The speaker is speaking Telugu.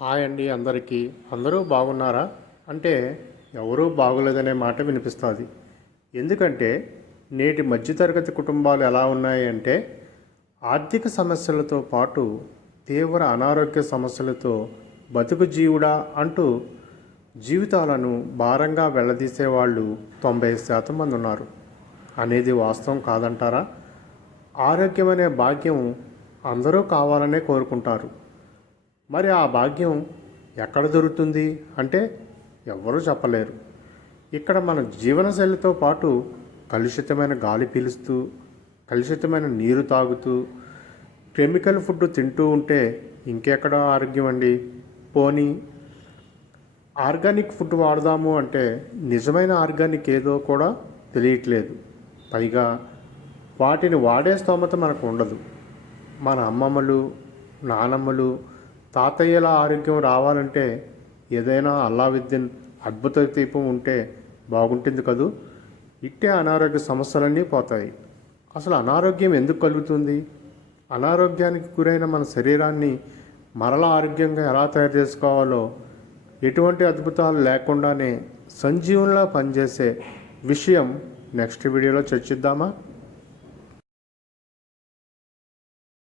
హాయ్ అండి అందరికీ. అందరూ బాగున్నారా? అంటే ఎవరూ బాగోలేదనే మాట వినిపిస్తుంది. ఎందుకంటే నేటి మధ్యతరగతి కుటుంబాలు ఎలా ఉన్నాయి అంటే ఆర్థిక సమస్యలతో పాటు తీవ్ర అనారోగ్య సమస్యలతో బతుకు జీవుడా అంటూ జీవితాలను భారంగా వెళ్ళదీసే వాళ్ళు తొంభై శాతం మంది ఉన్నారు. అనేది వాస్తవం కాదంటారా? ఆరోగ్యం అనే భాగ్యం అందరూ కావాలనే కోరుకుంటారు. మరి ఆ భాగ్యం ఎక్కడ దొరుకుతుంది? అంటే ఎవ్వరూ చెప్పలేరు. ఇక్కడ మన జీవనశైలితో పాటు కలుషితమైన గాలి పీలుస్తూ కలుషితమైన నీరు తాగుతూ కెమికల్ ఫుడ్ తింటూ ఉంటే ఇంకెక్కడ ఆరోగ్యం అండి? పోనీ ఆర్గానిక్ ఫుడ్ వాడదాము అంటే నిజమైన ఆర్గానిక్ ఏదో కూడా తెలియట్లేదు. పైగా వాటిని వాడే స్తోమత మనకు ఉండదు. మన అమ్మమ్మలు నానమ్మలు తాతయ్యల ఆరోగ్యం రావాలంటే ఏదైనా అల్లా విద్యన్ అద్భుత దీపం ఉంటే బాగుంటుంది కదూ? ఇట్టే అనారోగ్య సమస్యలన్నీ పోతాయి. అసలు అనారోగ్యం ఎందుకు కలుగుతుంది? అనారోగ్యానికి గురైన మన శరీరాన్ని మరలా ఆరోగ్యంగా ఎలా తయారు చేసుకోవాలో ఎటువంటి అద్భుతాలు లేకుండానే సంజీవంలా పనిచేసే విషయం నెక్స్ట్ వీడియోలో చర్చిద్దామా?